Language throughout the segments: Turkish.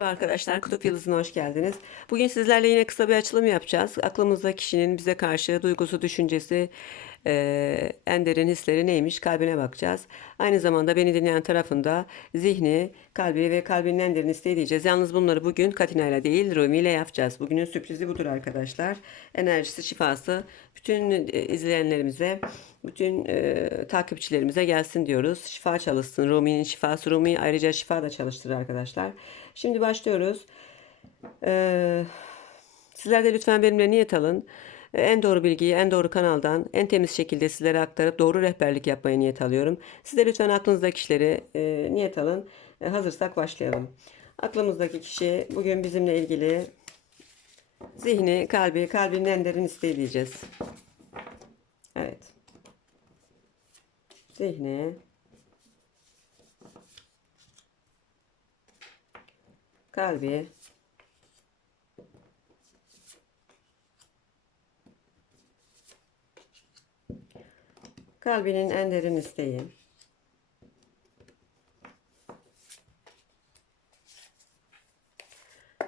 Arkadaşlar Kutup Yıldızı'na hoş geldiniz. Bugün sizlerle yine kısa bir açılım yapacağız. Aklımızda kişinin bize karşı duygusu, düşüncesi, eee, en derin hisleri neymiş kalbine bakacağız. Aynı zamanda beni dinleyen tarafında zihni, kalbi ve kalbinin en derin isteği diyeceğiz. Yalnız bunları bugün Katina ile değil Rumi ile yapacağız. Bugünün sürprizi budur arkadaşlar. Enerjisi, şifası bütün e, izleyenlerimize, bütün e, takipçilerimize gelsin diyoruz. Şifa çalışsın. Rumi'nin şifası. Rumi ayrıca şifa da çalıştırır arkadaşlar. Şimdi başlıyoruz. Ee, sizler de lütfen benimle niyet alın. Ee, En doğru bilgiyi en doğru kanaldan en temiz şekilde sizlere aktarıp doğru rehberlik yapmaya niyet alıyorum. Siz de lütfen aklınızdaki kişileri e, niyet alın. E, hazırsak başlayalım. Aklımızdaki kişi bugün bizimle ilgili zihni, kalbi, kalbinin en derin isteği diyeceğiz. Evet. Zihni, kalbi, kalbinin en derin isteği.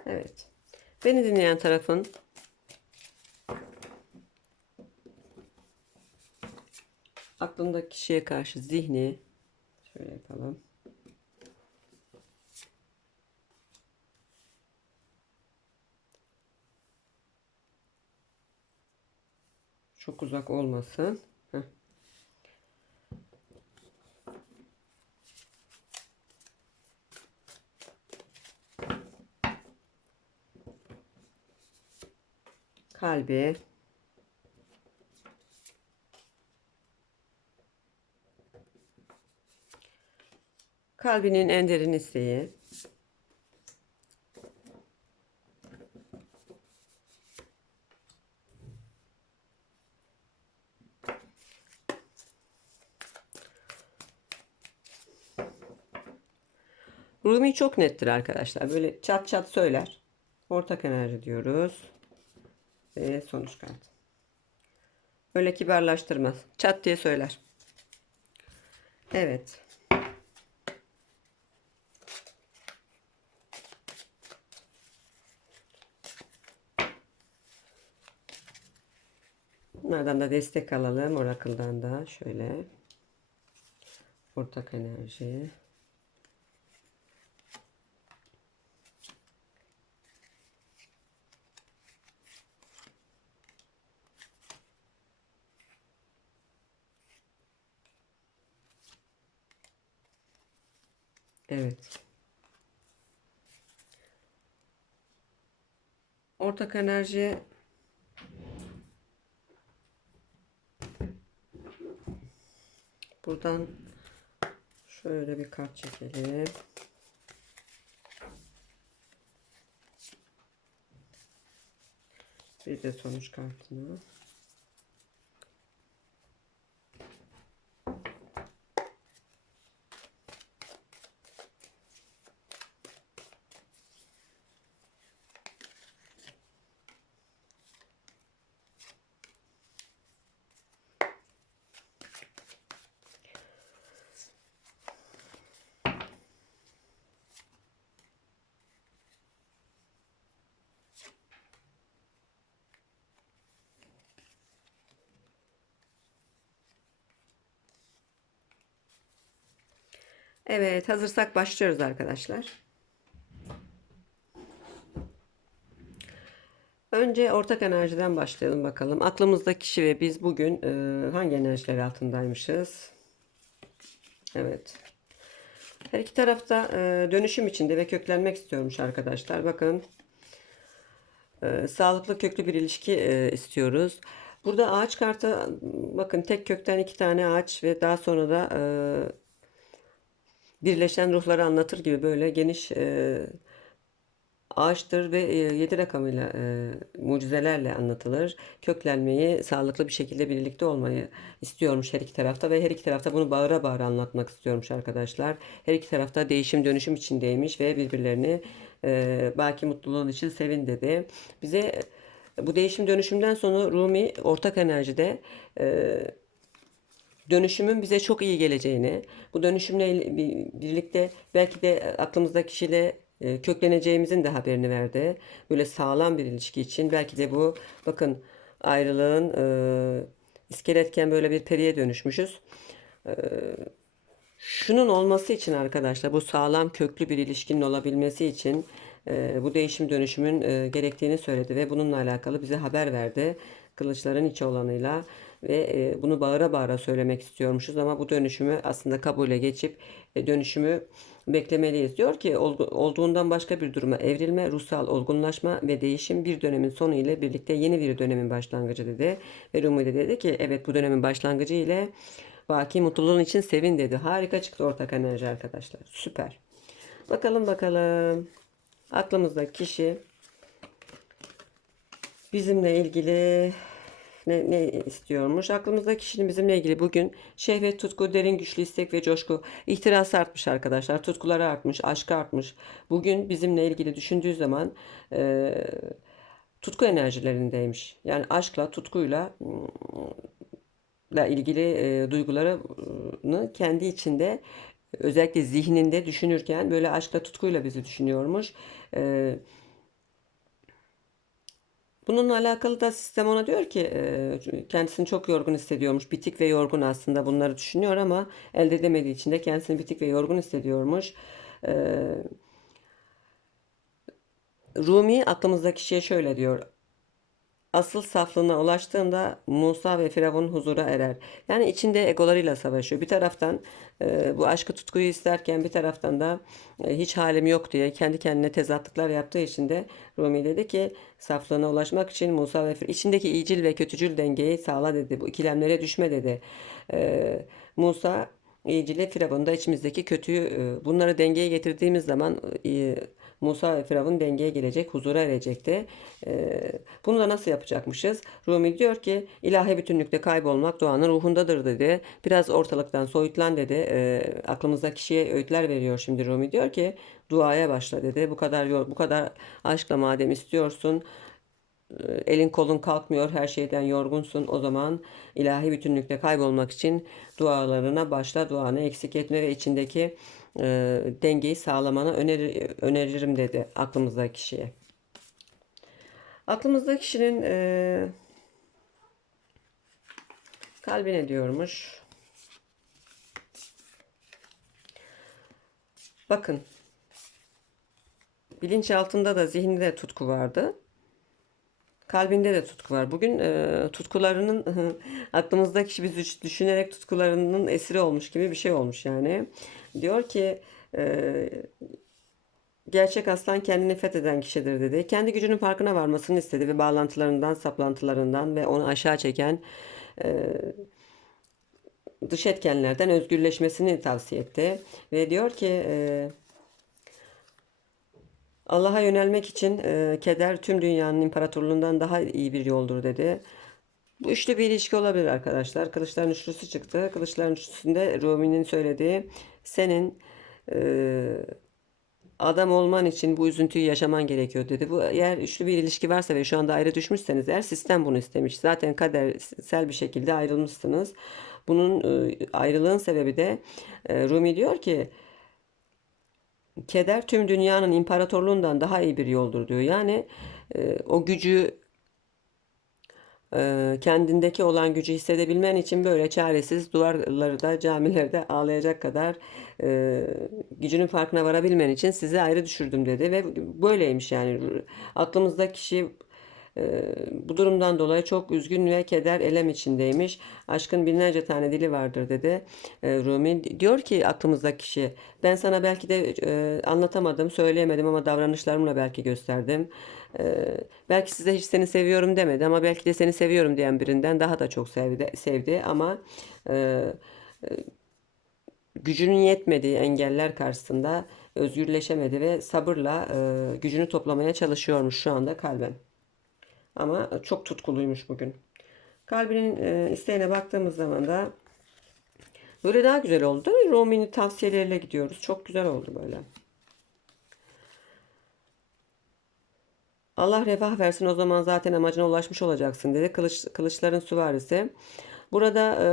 Evet. Beni dinleyen tarafın aklındaki kişiye karşı zihni şöyle yapalım. Çok uzak olmasın. Heh. Kalbi. Kalbinin en derin isteği. Rumi çok nettir arkadaşlar. Böyle çat çat söyler. Ortak enerji diyoruz. Ve sonuç kartı. Öyle kibarlaştırmaz. Çat diye söyler. Evet. Bunlardan da destek alalım. Oracle'dan da şöyle. Ortak enerji. Evet. Ortak enerji buradan şöyle bir kart çekelim. Bir de sonuç kartını. Evet, hazırsak başlıyoruz arkadaşlar. Önce ortak enerjiden başlayalım bakalım. Aklımızda kişi ve biz bugün e, hangi enerjiler altındaymışız? Evet. Her iki tarafta e, dönüşüm içinde ve köklenmek istiyormuş arkadaşlar. Bakın. E, sağlıklı köklü bir ilişki e, istiyoruz. Burada ağaç kartı bakın tek kökten iki tane ağaç ve daha sonra da e, birleşen ruhları anlatır gibi böyle geniş e, ağaçtır ve e, yedi rakamıyla e, mucizelerle anlatılır. Köklenmeyi, sağlıklı bir şekilde birlikte olmayı istiyormuş her iki tarafta ve her iki tarafta bunu bağıra bağıra anlatmak istiyormuş arkadaşlar. Her iki tarafta değişim dönüşüm içindeymiş ve birbirlerini e, belki mutluluğun için sevin dedi. Bize bu değişim dönüşümden sonra Rumi ortak enerjide e, dönüşümün bize çok iyi geleceğini, bu dönüşümle birlikte belki de aklımızdaki kişiyle e, kökleneceğimizin de haberini verdi. Böyle sağlam bir ilişki için belki de bu bakın ayrılığın e, iskeletken böyle bir periye dönüşmüşüz. Şunun olması için arkadaşlar bu sağlam köklü bir ilişkinin olabilmesi için e, bu değişim dönüşümün e, gerektiğini söyledi ve bununla alakalı bize haber verdi. Kılıçların içi olanıyla ve e, bunu bağıra bağıra söylemek istiyormuşuz ama bu dönüşümü aslında kabule geçip e, dönüşümü beklemeliyiz. Diyor ki olduğundan başka bir duruma evrilme, ruhsal olgunlaşma ve değişim bir dönemin sonu ile birlikte yeni bir dönemin başlangıcı dedi. Ve Rumi de dedi ki evet bu dönemin başlangıcı ile Vaki mutluluğun için sevin dedi. Harika çıktı ortak enerji arkadaşlar. Süper. Bakalım bakalım. Aklımızdaki kişi bizimle ilgili ne, ne istiyormuş? Aklımızdaki kişinin bizimle ilgili bugün şehvet, tutku, derin güçlü istek ve coşku. İhtirası artmış arkadaşlar. Tutkuları artmış, aşkı artmış. Bugün bizimle ilgili düşündüğü zaman e, tutku enerjilerindeymiş. Yani aşkla, tutkuyla ile ilgili e, duygularını kendi içinde özellikle zihninde düşünürken böyle aşkla tutkuyla bizi düşünüyormuş. E, bununla alakalı da sistem ona diyor ki kendisini çok yorgun hissediyormuş. Bitik ve yorgun aslında bunları düşünüyor ama elde edemediği için de kendisini bitik ve yorgun hissediyormuş. Rumi aklımızdaki kişiye şöyle diyor asıl saflığına ulaştığında Musa ve Firavun huzura erer. Yani içinde egolarıyla savaşıyor. Bir taraftan e, bu aşkı tutkuyu isterken bir taraftan da e, hiç halim yok diye kendi kendine tezatlıklar yaptığı için de Rumi dedi ki saflığına ulaşmak için Musa ve Firavun içindeki iyicil ve kötücül dengeyi sağla dedi. Bu ikilemlere düşme dedi. E, Musa iyicili Firavun da içimizdeki kötüyü e, bunları dengeye getirdiğimiz zaman e, Musa ve Firavun dengeye gelecek, huzura erecekti. Ee, bunu da nasıl yapacakmışız? Rumi diyor ki ilahi bütünlükte kaybolmak doğanın ruhundadır dedi. Biraz ortalıktan soyutlan dedi. Ee, aklımızda kişiye öğütler veriyor şimdi Rumi diyor ki duaya başla dedi. Bu kadar bu kadar aşkla madem istiyorsun e, elin kolun kalkmıyor, her şeyden yorgunsun. O zaman ilahi bütünlükte kaybolmak için dualarına başla, duanı eksik etme ve içindeki e, dengeyi sağlamanı önerir, öneririm dedi aklımızdaki kişiye. Aklımızdaki kişinin e, kalbine diyormuş. Bakın bilinçaltında da zihninde de tutku vardı. Kalbinde de tutku var. Bugün e, tutkularının aklımızdaki kişi biz düşünerek tutkularının esiri olmuş gibi bir şey olmuş yani. Diyor ki e, gerçek aslan kendini fetheden kişidir dedi. Kendi gücünün farkına varmasını istedi ve bağlantılarından, saplantılarından ve onu aşağı çeken e, dış etkenlerden özgürleşmesini tavsiye etti. Ve diyor ki e, Allah'a yönelmek için e, keder tüm dünyanın imparatorluğundan daha iyi bir yoldur dedi. Bu üçlü bir ilişki olabilir arkadaşlar. Kılıçların üçlüsü çıktı. Kılıçların üçlüsünde Rumi'nin söylediği senin e, adam olman için bu üzüntüyü yaşaman gerekiyor dedi. Bu eğer üçlü bir ilişki varsa ve şu anda ayrı düşmüşseniz eğer sistem bunu istemiş. Zaten kadersel bir şekilde ayrılmışsınız. Bunun e, ayrılığın sebebi de e, Rumi diyor ki keder tüm dünyanın imparatorluğundan daha iyi bir yoldur diyor. Yani e, o gücü e, kendindeki olan gücü hissedebilmen için böyle çaresiz duvarları da camilerde ağlayacak kadar e, gücünün farkına varabilmen için sizi ayrı düşürdüm dedi ve böyleymiş yani aklımızda kişi bu durumdan dolayı çok üzgün ve keder elem içindeymiş. Aşkın binlerce tane dili vardır dedi. E, Rumi diyor ki aklımızdaki kişi ben sana belki de e, anlatamadım, söyleyemedim ama davranışlarımla belki gösterdim. E, belki size hiç seni seviyorum demedi ama belki de seni seviyorum diyen birinden daha da çok sevdi, sevdi ama gücünün yetmediği engeller karşısında özgürleşemedi ve sabırla e, gücünü toplamaya çalışıyormuş şu anda kalben. Ama çok tutkuluymuş bugün. Kalbinin e, isteğine baktığımız zaman da böyle daha güzel oldu. Değil mi? Rumi'nin tavsiyeleriyle gidiyoruz. Çok güzel oldu böyle. Allah refah versin o zaman zaten amacına ulaşmış olacaksın dedi. Kılıç, kılıçların süvarisi. Burada e,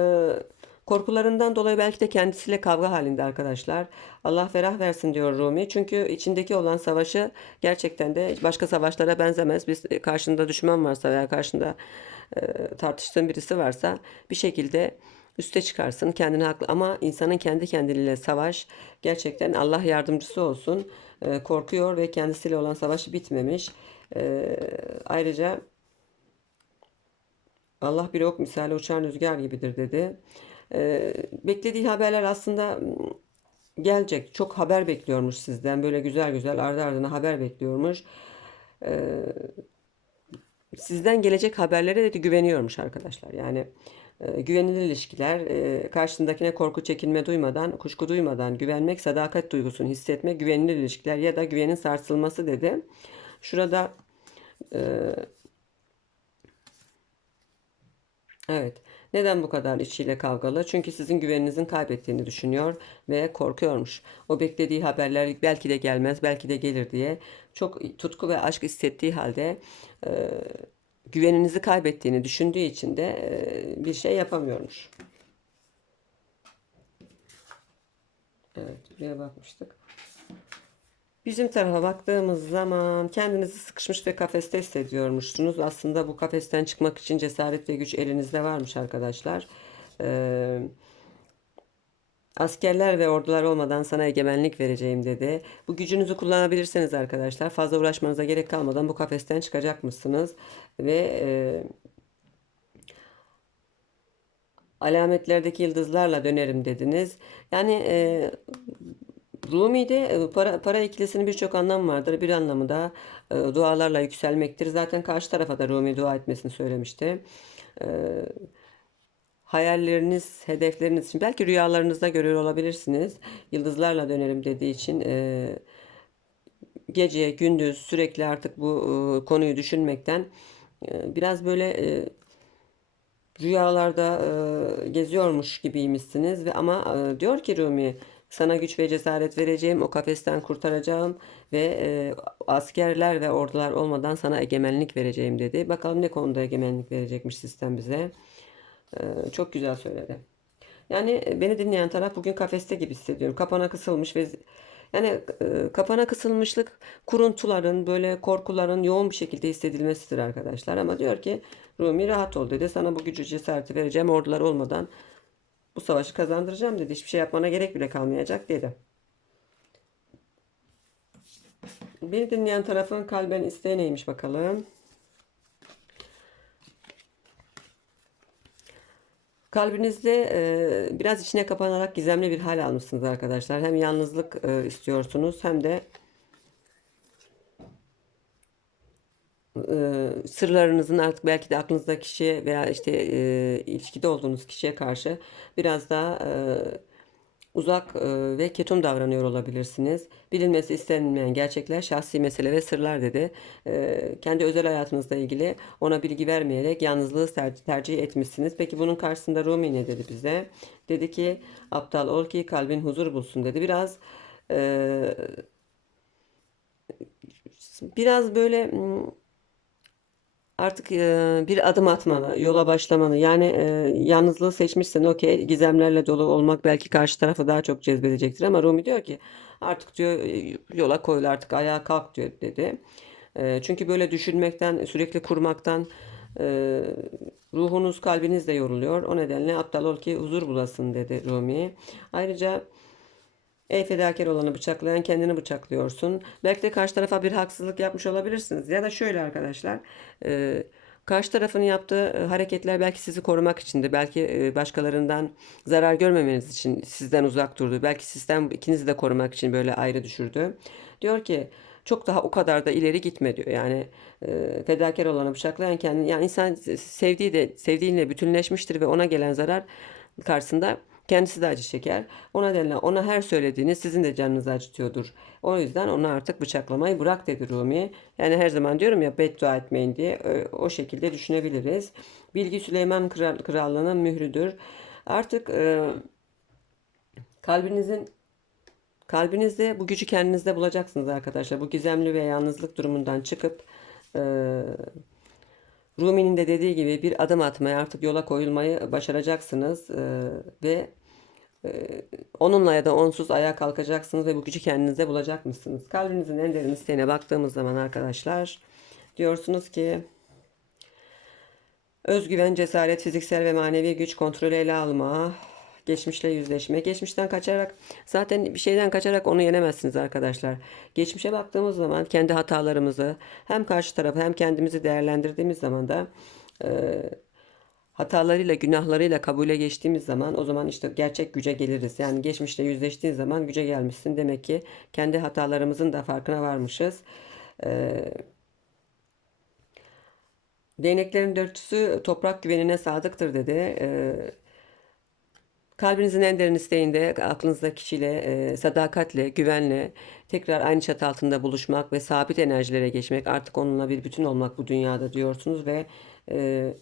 Korkularından dolayı belki de kendisiyle kavga halinde arkadaşlar. Allah ferah versin diyor Rumi. Çünkü içindeki olan savaşı gerçekten de başka savaşlara benzemez. Biz e, karşında düşman varsa veya karşında e, tartıştığın birisi varsa bir şekilde üste çıkarsın. Kendini haklı ama insanın kendi kendiyle savaş gerçekten Allah yardımcısı olsun. E, korkuyor ve kendisiyle olan savaşı bitmemiş. E, ayrıca Allah bir ok misali uçan rüzgar gibidir dedi. E, beklediği haberler aslında mm, gelecek. Çok haber bekliyormuş sizden. Böyle güzel güzel ardı ardına haber bekliyormuş. E, sizden gelecek haberlere de güveniyormuş arkadaşlar. Yani e, güvenilir ilişkiler, e, karşındakine korku, çekinme duymadan, kuşku duymadan güvenmek, sadakat duygusunu hissetmek, güvenilir ilişkiler ya da güvenin sarsılması dedi. Şurada e, evet. Neden bu kadar içiyle kavgalı? Çünkü sizin güveninizin kaybettiğini düşünüyor ve korkuyormuş. O beklediği haberler belki de gelmez, belki de gelir diye çok tutku ve aşk hissettiği halde e, güveninizi kaybettiğini düşündüğü için de e, bir şey yapamıyormuş. Evet, buraya bakmıştık. Bizim tarafa baktığımız zaman kendinizi sıkışmış ve kafeste hissediyormuşsunuz. Aslında bu kafesten çıkmak için cesaret ve güç elinizde varmış arkadaşlar. Ee, askerler ve ordular olmadan sana egemenlik vereceğim dedi. Bu gücünüzü kullanabilirseniz arkadaşlar fazla uğraşmanıza gerek kalmadan bu kafesten çıkacakmışsınız. Ve e, alametlerdeki yıldızlarla dönerim dediniz. Yani e, Rumi'de e, para, para ikilisinin birçok anlamı vardır. Bir anlamı da e, dualarla yükselmektir. Zaten karşı tarafa da Rumi dua etmesini söylemişti. E, hayalleriniz, hedefleriniz için belki rüyalarınızda görüyor olabilirsiniz. Yıldızlarla dönerim dediği için e, gece, gündüz sürekli artık bu e, konuyu düşünmekten e, biraz böyle e, rüyalarda e, geziyormuş gibiymişsiniz ve ama e, diyor ki Rumi sana güç ve cesaret vereceğim, o kafesten kurtaracağım ve e, askerler ve ordular olmadan sana egemenlik vereceğim dedi. Bakalım ne konuda egemenlik verecekmiş sistem bize. E, çok güzel söyledi. Yani e, beni dinleyen taraf bugün kafeste gibi hissediyorum. Kapana kısılmış ve yani e, kapana kısılmışlık kuruntuların böyle korkuların yoğun bir şekilde hissedilmesidir arkadaşlar. Ama diyor ki Rumi rahat ol dedi. Sana bu gücü cesareti vereceğim ordular olmadan bu savaşı kazandıracağım dedi. Hiçbir şey yapmana gerek bile kalmayacak dedi. Beni dinleyen tarafın kalben isteği neymiş bakalım. Kalbinizde e, biraz içine kapanarak gizemli bir hal almışsınız arkadaşlar. Hem yalnızlık e, istiyorsunuz hem de sırlarınızın artık belki de aklınızdaki kişiye veya işte e, ilişkide olduğunuz kişiye karşı biraz daha e, uzak e, ve ketum davranıyor olabilirsiniz. Bilinmesi istenmeyen gerçekler, şahsi mesele ve sırlar dedi. E, kendi özel hayatınızla ilgili ona bilgi vermeyerek yalnızlığı ter- tercih etmişsiniz. Peki bunun karşısında Rumi ne dedi bize? Dedi ki aptal ol ki kalbin huzur bulsun dedi. Biraz e, biraz böyle mm, Artık e, bir adım atmalı, yola başlamalı. Yani e, yalnızlığı seçmişsen okey, gizemlerle dolu olmak belki karşı tarafı daha çok cezbedecektir. Ama Rumi diyor ki artık diyor e, yola koyul artık ayağa kalk diyor dedi. Çünkü böyle düşünmekten, sürekli kurmaktan ruhunuz, kalbiniz de yoruluyor. O nedenle aptal ol ki huzur bulasın dedi Rumi. Ayrıca Ey fedakar olanı bıçaklayan kendini bıçaklıyorsun. Belki de karşı tarafa bir haksızlık yapmış olabilirsiniz. Ya da şöyle arkadaşlar. E, karşı tarafın yaptığı e, hareketler belki sizi korumak içindi. Belki e, başkalarından zarar görmemeniz için sizden uzak durdu. Belki sizden ikinizi de korumak için böyle ayrı düşürdü. Diyor ki çok daha o kadar da ileri gitme diyor. Yani e, fedakar olanı bıçaklayan kendini yani insan sevdiği de sevdiğinle bütünleşmiştir ve ona gelen zarar karşısında Kendisi de acı çeker. O nedenle ona her söylediğiniz sizin de canınızı acıtıyordur. O yüzden onu artık bıçaklamayı bırak dedi Rumi. Yani her zaman diyorum ya beddua etmeyin diye o şekilde düşünebiliriz. Bilgi Süleyman Kral, Krallığı'nın mührüdür. Artık e, kalbinizin kalbinizde bu gücü kendinizde bulacaksınız arkadaşlar. Bu gizemli ve yalnızlık durumundan çıkıp e, Rumi'nin de dediği gibi bir adım atmaya artık yola koyulmayı başaracaksınız Ee, ve onunla ya da onsuz ayağa kalkacaksınız ve bu gücü kendinize bulacakmışsınız. Kalbinizin en derin isteğine baktığımız zaman arkadaşlar diyorsunuz ki özgüven, cesaret, fiziksel ve manevi güç kontrolü ele alma, geçmişle yüzleşme. Geçmişten kaçarak zaten bir şeyden kaçarak onu yenemezsiniz arkadaşlar. Geçmişe baktığımız zaman kendi hatalarımızı hem karşı tarafı hem kendimizi değerlendirdiğimiz zaman da e, hatalarıyla, günahlarıyla kabule geçtiğimiz zaman o zaman işte gerçek güce geliriz. Yani geçmişle yüzleştiğin zaman güce gelmişsin. Demek ki kendi hatalarımızın da farkına varmışız. Ee, değneklerin dörtüsü toprak güvenine sadıktır dedi. Ee, kalbinizin en derin isteğinde aklınızdaki kişiyle e, sadakatle, güvenle tekrar aynı çatı altında buluşmak ve sabit enerjilere geçmek artık onunla bir bütün olmak bu dünyada diyorsunuz ve e,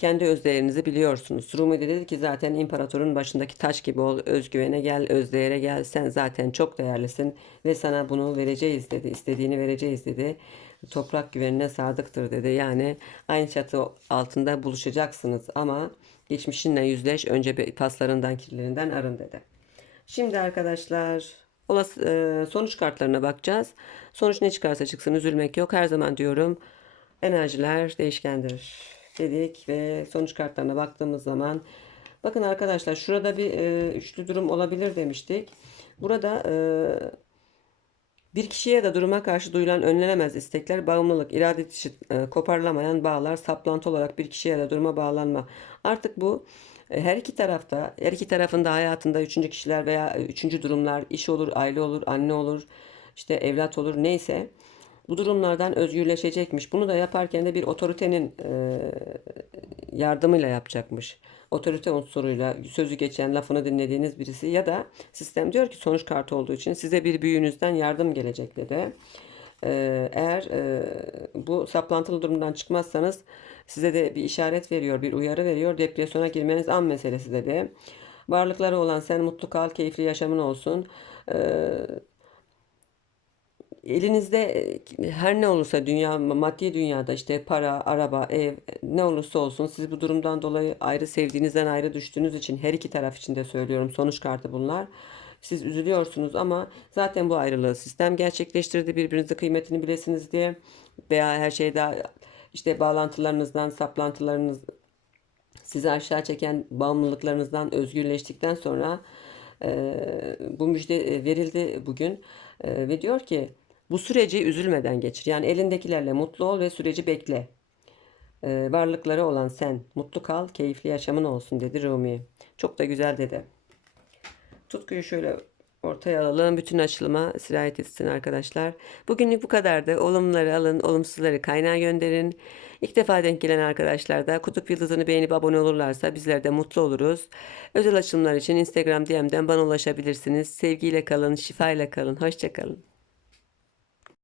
kendi özdeğerinizi biliyorsunuz. Rumi de dedi ki zaten imparatorun başındaki taş gibi ol, özgüvene gel, özdeğere gel. Sen zaten çok değerlisin ve sana bunu vereceğiz dedi. İstediğini vereceğiz dedi. Toprak güvenine sadıktır dedi. Yani aynı çatı altında buluşacaksınız ama geçmişinle yüzleş. Önce paslarından, kirlerinden arın dedi. Şimdi arkadaşlar olası, e, sonuç kartlarına bakacağız. Sonuç ne çıkarsa çıksın üzülmek yok. Her zaman diyorum enerjiler değişkendir dedik ve sonuç kartlarına baktığımız zaman bakın arkadaşlar şurada bir e, üçlü durum olabilir demiştik. Burada e, bir kişiye da duruma karşı duyulan önlenemez istekler, bağımlılık, irade dışı e, koparlamayan bağlar, saplantı olarak bir kişiye da duruma bağlanma. Artık bu e, her iki tarafta, her iki tarafında hayatında üçüncü kişiler veya üçüncü durumlar, iş olur, aile olur, anne olur, işte evlat olur neyse bu durumlardan özgürleşecekmiş. Bunu da yaparken de bir otoritenin e, yardımıyla yapacakmış. Otorite unsuruyla sözü geçen, lafını dinlediğiniz birisi ya da sistem diyor ki sonuç kartı olduğu için size bir büyüğünüzden yardım gelecek dedi. E, eğer e, bu saplantılı durumdan çıkmazsanız size de bir işaret veriyor, bir uyarı veriyor. Depresyona girmeniz an meselesi dedi. Varlıkları olan sen mutlu kal, keyifli yaşamın olsun. Elinizde e, her ne olursa dünya maddi dünyada işte para, araba, ev ne olursa olsun siz bu durumdan dolayı ayrı sevdiğinizden ayrı düştüğünüz için her iki taraf için de söylüyorum sonuç kartı bunlar. Siz üzülüyorsunuz ama zaten bu ayrılığı sistem gerçekleştirdi birbirinizin kıymetini bilesiniz diye veya her şeyde işte bağlantılarınızdan, saplantılarınız sizi aşağı çeken bağımlılıklarınızdan özgürleştikten sonra e, bu müjde e, verildi bugün E, ve diyor ki bu süreci üzülmeden geçir. Yani elindekilerle mutlu ol ve süreci bekle. E, varlıkları olan sen mutlu kal, keyifli yaşamın olsun dedi Rumi. Çok da güzel dedi. Tutkuyu şöyle ortaya alalım. Bütün açılıma sirayet etsin arkadaşlar. Bugünlük bu kadardı. Olumluları alın, olumsuzları kaynağa gönderin. İlk defa denk gelen arkadaşlar da kutup yıldızını beğenip abone olurlarsa bizler de mutlu oluruz. Özel açılımlar için Instagram DM'den bana ulaşabilirsiniz. Sevgiyle kalın, şifayla kalın. Hoşçakalın.